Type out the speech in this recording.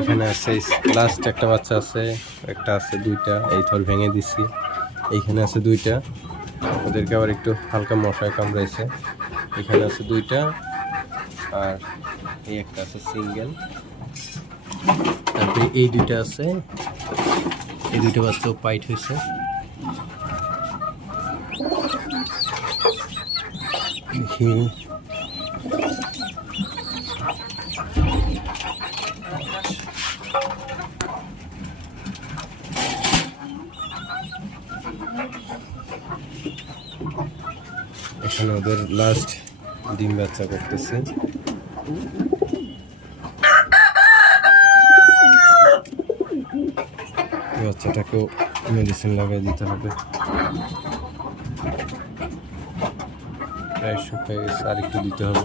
এখানে আছে লাস্ট একটা বাচ্চা আছে, একটা আছে দুইটা, এই থর ভেঙে দিছি। এইখানে আছে দুইটা, ওদেরকে আবার একটু হালকা মশায় কামড়াইছে। এখানে আছে দুইটা, আর এই একটা আছে সিঙ্গেল। তারপরে এই দুইটা আছে, এই দুইটা বাচ্চাও পাইট হয়েছে। দেখি এখানে ওদের লাস্ট ডিম বাচ্চা করতেছে। বাচ্চাটাকেও মেডিসিন লাগিয়ে দিতে হবে, প্রায় শুকিয়ে গেছে, আর একটু দিতে হবে।